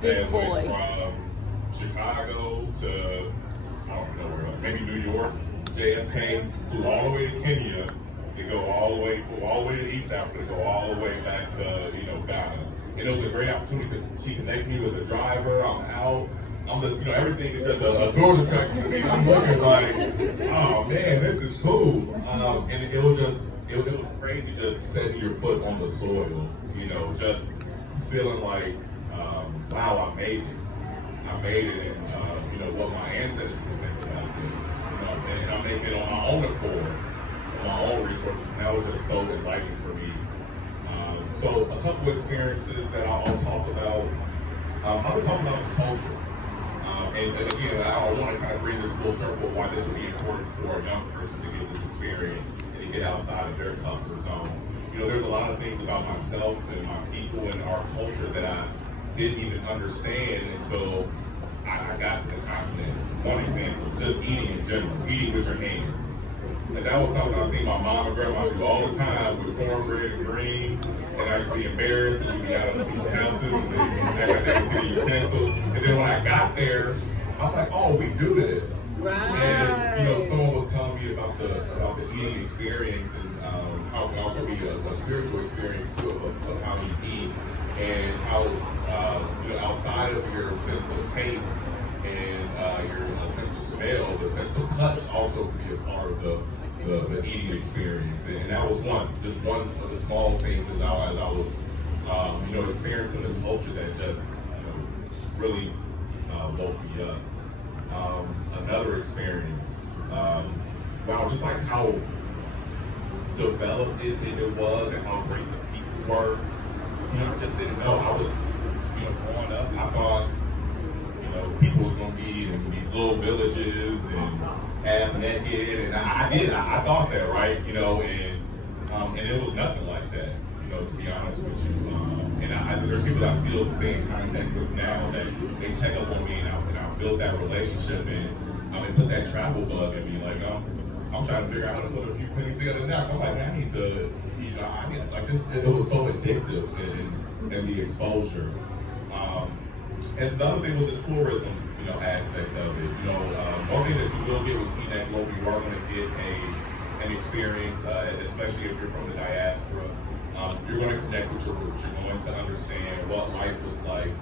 Big that went boy. from Chicago to, I don't know where, maybe New York, JFK, flew all the way to Kenya to go flew all the way to East Africa to go all the way back to, Ghana. And it was a great opportunity because she connected me with a driver. I'm out. I'm just, everything is just a tourist attraction to me. I'm looking like, oh man, this is cool. And it was just, it was crazy just setting your foot on the soil, just feeling like, wow, I made it. I made it, and what my ancestors would think about this. And I'm making it on my own accord, on my own resources, and that was just so enlightening for me. So a couple experiences that I'll talk about. I was talking about the culture. And again, I want to kind of bring this full circle of why this would be important for a young person to get this experience and to get outside of their comfort zone. There's a lot of things about myself and my people and our culture that I didn't even understand until I got to the continent. One example, just eating in general, eating with your hands. And that was something I seen my mom and grandma do all the time with cornbread and greens, and I used to be embarrassed because we got other people's houses and they got that city utensils. And then when I got there, I'm like, oh, we do this. Right. And someone was telling me about the eating experience and how it can also be a spiritual experience too of how you eat and how outside of your sense of taste and your sense of smell, the sense of touch also can be a part of the eating experience. And that was just one of the small things as I was experiencing the culture that just really woke me up. Another experience, wow, just like how developed it was and how great the people were. I just didn't know. I was, growing up, I thought, people was gonna be in these little villages and half naked, and I thought that, right? And it was nothing like that, to be honest with you. And there's people I still stay in contact with now that they check up on me, and I built that relationship, and put that travel bug in me. Like, I'm trying to figure out how to put a few pennies together now. I'm like, man, I need to, like this. It was so addictive in the exposure. And the other thing with the tourism, aspect of it, one thing that you will get with KEYNECT Global, you are going to get an experience, especially if you're from the diaspora. You're going to connect with your roots. You're going to understand what life was like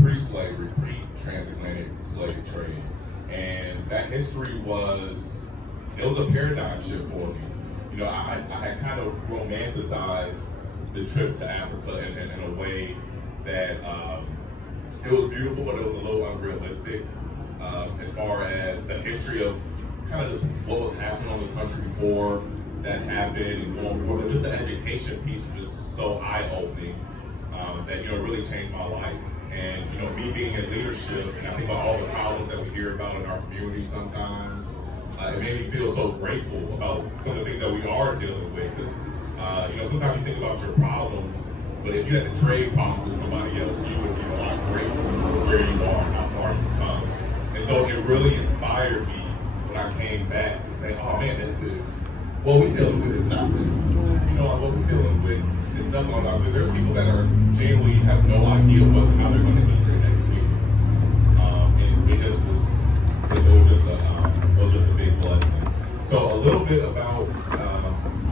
pre-slavery, pre-transatlantic slave trade. And that history was a paradigm shift for me. I had kind of romanticized the trip to Africa in a way that it was beautiful, but it was a little unrealistic as far as the history of kind of just what was happening on the country before that happened and going forward. Just the education piece was just so eye-opening that really changed my life. And me being in leadership, and I think about all the problems that we hear about in our community sometimes, it made me feel so grateful about some of the things that we are dealing with. Because sometimes you think about your problems, but if you had to trade problems with somebody else, you would be a lot grateful for where you are and how far you've come. And so it really inspired me when I came back to say, oh man, what we're dealing with is nothing. What we're dealing with is nothing. There's people that are genuinely have no idea how they're going to eat their next week. And it was just a big blessing. So a little bit about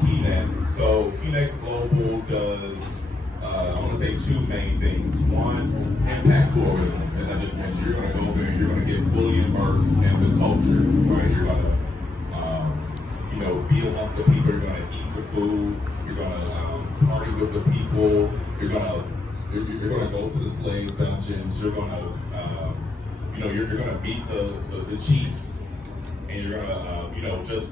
KEYNECT. So KEYNECT Global does, I want to say two main things. One, impact tourism. As I just mentioned, you're going to go there and you're going to get fully immersed in the culture, right? You're going to, be amongst the people. You're going to eat the food. You're going to party with the people. You're going to go to the slave dungeons. You're going to, you're going to meet the chiefs, and you're going to, just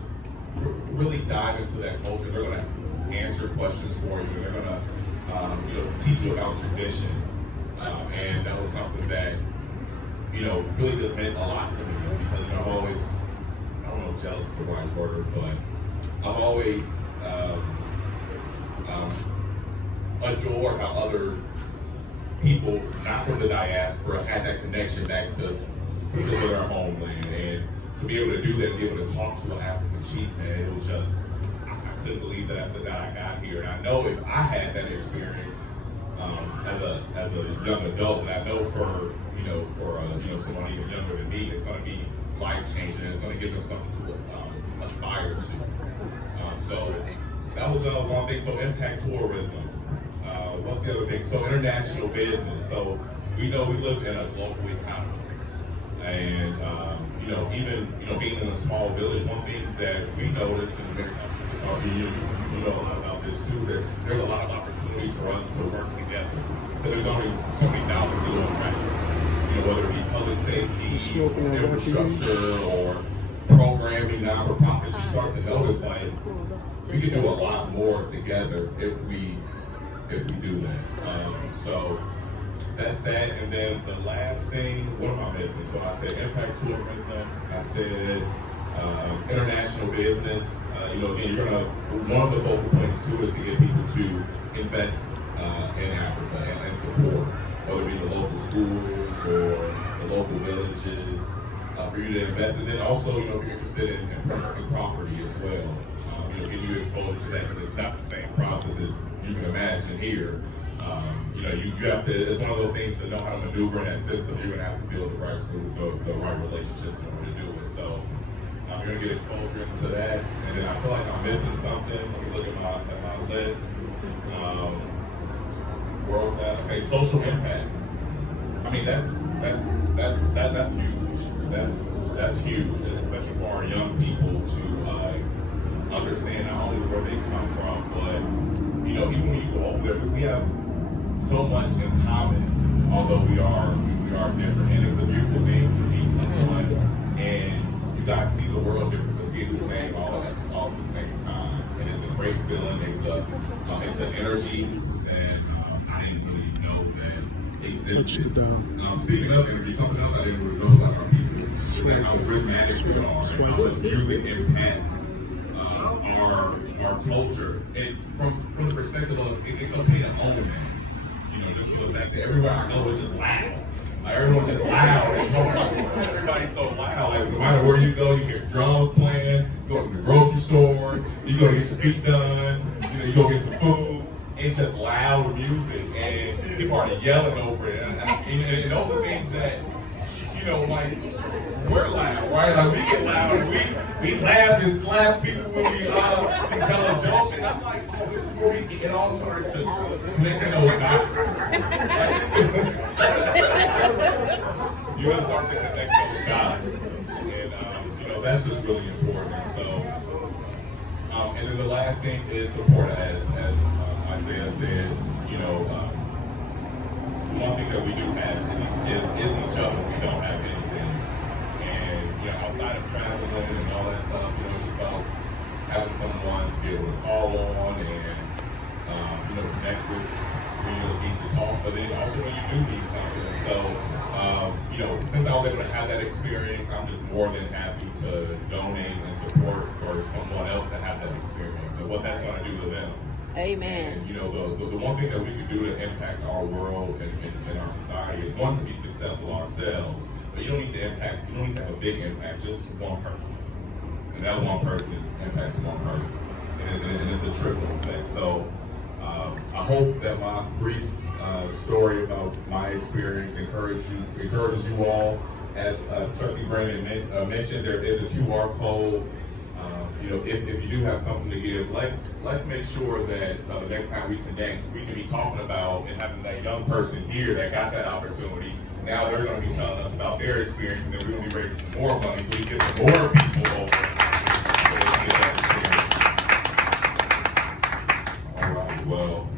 really dive into that culture. They're going to answer questions for you. They're going to teach you about tradition, and that was something that really just meant a lot to me because I've always, I don't know if jealous is the right word, but I've always adored how other people not from the diaspora had that connection back to their homeland, and to be able to do that, and be able to talk to an African chief, man, it was just, I couldn't believe that after that I got here. And I know if I had that experience, as a young adult, and I know for someone even younger than me, it's going to be life changing, and it's going to give them something to aspire to. So that was one thing. So impact tourism. What's the other thing? So international business. So we know we live in a global economy, and even being in a small village, one thing that we noticed, and many times we talk to you know a lot about this too, that there's a lot of opportunities for us to work together. Because there's only so many dollars to go around. Whether it be public safety, infrastructure, or programming, non-profits, you start to notice like we can do a lot more together if we do that. So that's that. And then the last thing, what am I missing? So I said impact tourism. I said international business. Again, one of the focal points too is to get people to invest in Africa and support, whether it be the local schools or the local villages, for you to invest in it. Also, if you're interested in purchasing property as well, give you exposure to that, because it's not the same process as you can imagine here. You have to, it's one of those things to know how to maneuver in that system. You're going to have to build the right relationships in order to do it. So you're going to get exposure into that. And then I feel like I'm missing something. Let me look at my list. World, okay, social impact. I mean, that's huge. That's huge, especially for our young people to understand not only where they come from, but even when you go over there, we have so much in common. Although we are different, and it's a beautiful thing to be someone, and you guys see the world different, but see it the same all at the same time. And it's a great feeling. It's an energy that I didn't really know that existed. Speaking of energy, something else I didn't really know about our people is that how rhythmic we are, and how much music impacts our culture. And from the perspective of it's okay to own that. Just for the fact that everywhere I go is just loud. Like everyone's just loud. Everybody's so loud. Like no matter where you go, you hear drums playing. You go to the grocery store. You go to get your feet done. You go get some food. It's just loud music, and people are yelling over it. And those are things that, like, we're loud, right? Like, we get loud, and we laugh and slap people when we tell a joke, and I'm like, oh, this is where it all started to connect in those dots. You're going to start to connect those dots, and, that's just really important. So, and then the last thing is support, as Isaiah said, one thing that we do have is each other. We don't have anything. And, outside of traveling and all that stuff, just about having someone to be able to call on and, connect with when you need to talk, but then also when you do need something. So, since I was able to have that experience, I'm just more than happy to donate and support for someone else to have that experience and what that's going to do to them. Amen. And, the one thing that we can do to impact our world and our society is, one, to be successful ourselves. But you don't need to have a big impact, just one person. And that one person impacts one person. And it's a trickle effect. So I hope that my brief story about my experience encourages you all. As Trustee Brandon mentioned, there is a QR code. If you do have something to give, let's make sure that the next time we connect, we can be talking about and having that young person here that got that opportunity. Now they're going to be telling us about their experience, and then we're going to be raising some more money so we can get some more people over. All right, well,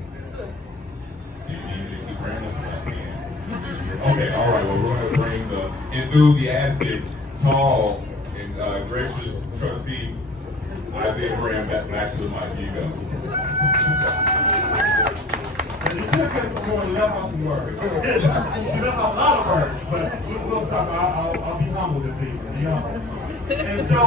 you need to keep Brandon back in. Okay, all right, well, we're going to bring the enthusiastic, tall, and gracious trustee Isaiah Graham back to the mic. Here you go. You left off some words. You left off a lot of words, but we'll stop. I'll be humble this evening. Be humble. And so,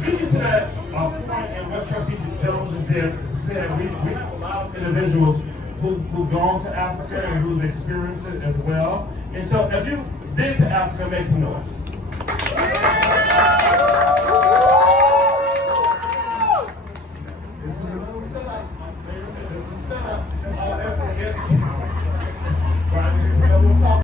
speaking to that point and what Trustee Jones just said, we have a lot of individuals who've gone to Africa and who've experienced it as well. And so, if you've been to Africa, make some noise.